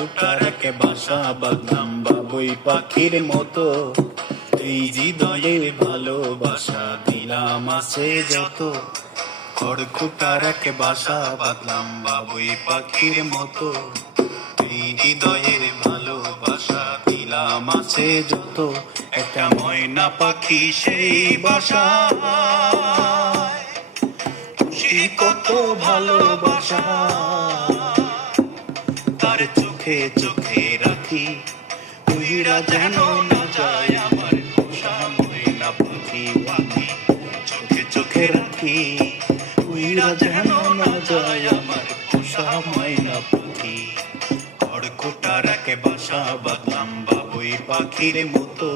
খড়কুটার এক বাসা বাঁধলাম বাবুই পাখির মতো। এই হৃদয়ের ভালোবাসা দিলাম আছে যত। খড়কুটার এক বাসা বাঁধলাম বাবুই পাখির মতো। এই হৃদয়ের ভালোবাসা দিলাম আছে যত। একটা ময়না পাখি সেই বাসা, খুশি কত ভালোবাসা। তার চোখে চোখে রাখি, উইরা যেন না যায় আমার পোষা ময়না পাখি। পাখি চোখে চোখে রাখি, উইরা যেন না যায় আমার পোষা ময়না পাখি। খড়কুটার এক বাসা বাঁধলাম বাবুই পাখির মতো।